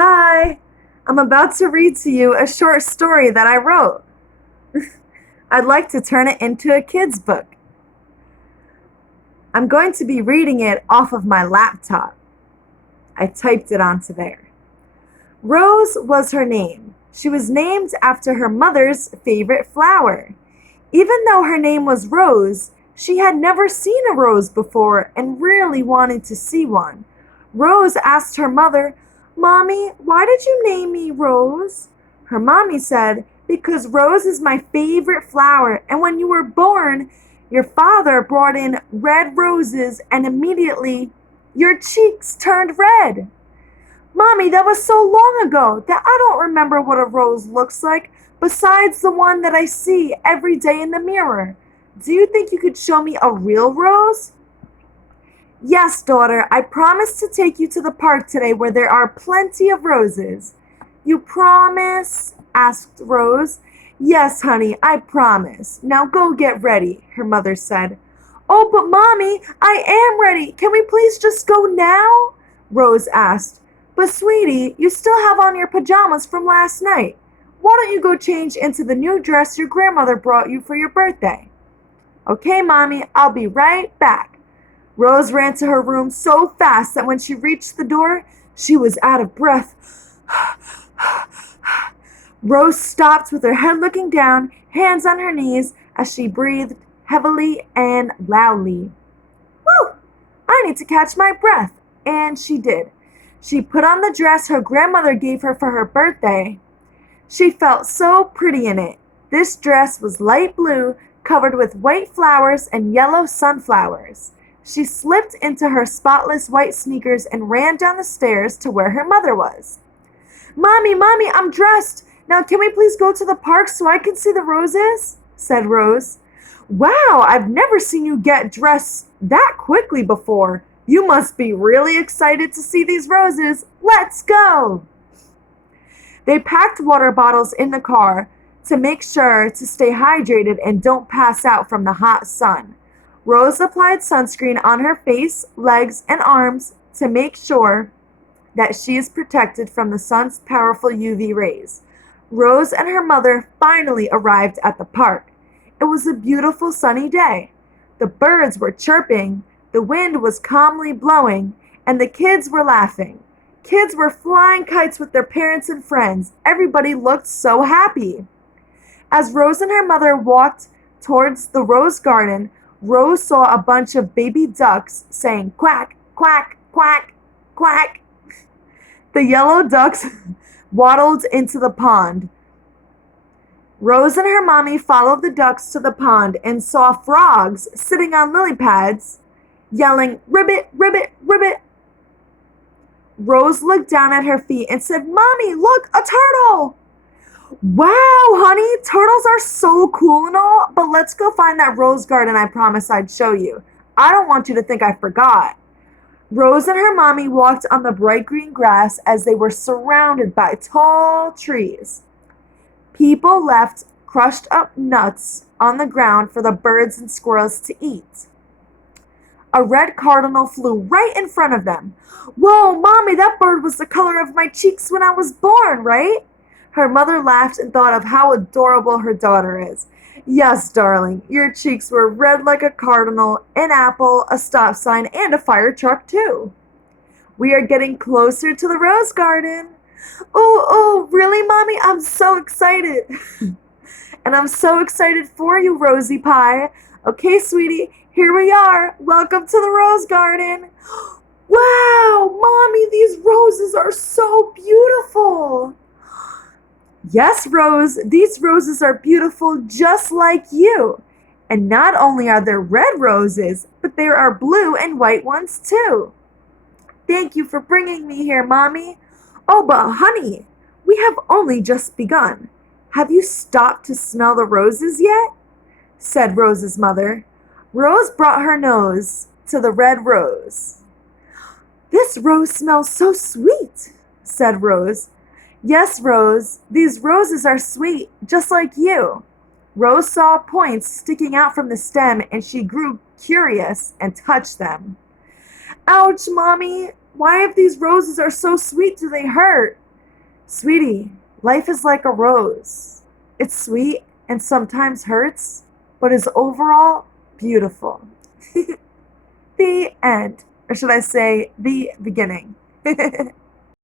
Hi, I'm about to read to you a short story that I wrote. I'd like to turn it into a kid's book. I'm going to be reading it off of my laptop. I typed it onto there. Rose was her name. She was named after her mother's favorite flower. Even though her name was Rose, she had never seen a rose before and really wanted to see one. Rose asked her mother, "Mommy, why did you name me Rose?" Her mommy said, "Because Rose is my favorite flower, and when you were born, your father brought in red roses, and immediately your cheeks turned red." "Mommy, that was so long ago that I don't remember what a rose looks like, besides the one that I see every day in the mirror. Do you think you could show me a real rose?" "Yes, daughter, I promise to take you to the park today where there are plenty of roses." "You promise?" asked Rose. "Yes, honey, I promise. Now go get ready," her mother said. "Oh, but Mommy, I am ready. Can we please just go now?" Rose asked. "But sweetie, you still have on your pajamas from last night. Why don't you go change into the new dress your grandmother brought you for your birthday?" "Okay, Mommy, I'll be right back." Rose ran to her room so fast that when she reached the door, she was out of breath. Rose stopped with her head looking down, hands on her knees, as she breathed heavily and loudly. "Whew! I need to catch my breath." And she did. She put on the dress her grandmother gave her for her birthday. She felt so pretty in it. This dress was light blue, covered with white flowers and yellow sunflowers. She slipped into her spotless white sneakers and ran down the stairs to where her mother was. Mommy, I'm dressed. Now can we please go to the park so I can see the roses?" said Rose. "Wow, I've never seen you get dressed that quickly before. You must be really excited to see these roses. Let's go." They packed water bottles in the car to make sure to stay hydrated and don't pass out from the hot sun. Rose applied sunscreen on her face, legs, and arms to make sure that she is protected from the sun's powerful UV rays. Rose and her mother finally arrived at the park. It was a beautiful sunny day. The birds were chirping, the wind was calmly blowing, and the kids were laughing. Kids were flying kites with their parents and friends. Everybody looked so happy. As Rose and her mother walked towards the rose garden, Rose saw a bunch of baby ducks saying quack, quack, quack, quack. The yellow ducks waddled into the pond. Rose and her mommy followed the ducks to the pond and saw frogs sitting on lily pads, yelling, "Ribbit, ribbit, ribbit." Rose looked down at her feet and said, "Mommy, look, a turtle!" "Wow, honey, turtles are so cool and all, but let's go find that rose garden I promised I'd show you. I don't want you to think I forgot." Rose and her mommy walked on the bright green grass as they were surrounded by tall trees. People left crushed up nuts on the ground for the birds and squirrels to eat. A red cardinal flew right in front of them. "Whoa, Mommy, that bird was the color of my cheeks when I was born, right?" Her mother laughed and thought of how adorable her daughter is. "Yes, darling, your cheeks were red like a cardinal, an apple, a stop sign, and a fire truck too." "We are getting closer to the rose garden." Oh, really, Mommy? I'm so excited." "And I'm so excited for you, Rosie Pie." "Okay, sweetie, here we are. Welcome to the rose garden." "Wow, Mommy, these roses are so beautiful." "Yes, Rose, these roses are beautiful just like you. And not only are there red roses, but there are blue and white ones too." "Thank you for bringing me here, Mommy." "Oh, but honey, we have only just begun. Have you stopped to smell the roses yet?" said Rose's mother. Rose brought her nose to the red rose. "This rose smells so sweet," said Rose. "Yes, Rose, these roses are sweet, just like you." Rose saw points sticking out from the stem and she grew curious and touched them. "Ouch, Mommy! Why if these roses are so sweet do they hurt?" Sweetie, life is like a rose. It's sweet and sometimes hurts, but is overall beautiful. The end. Or should I say, the beginning.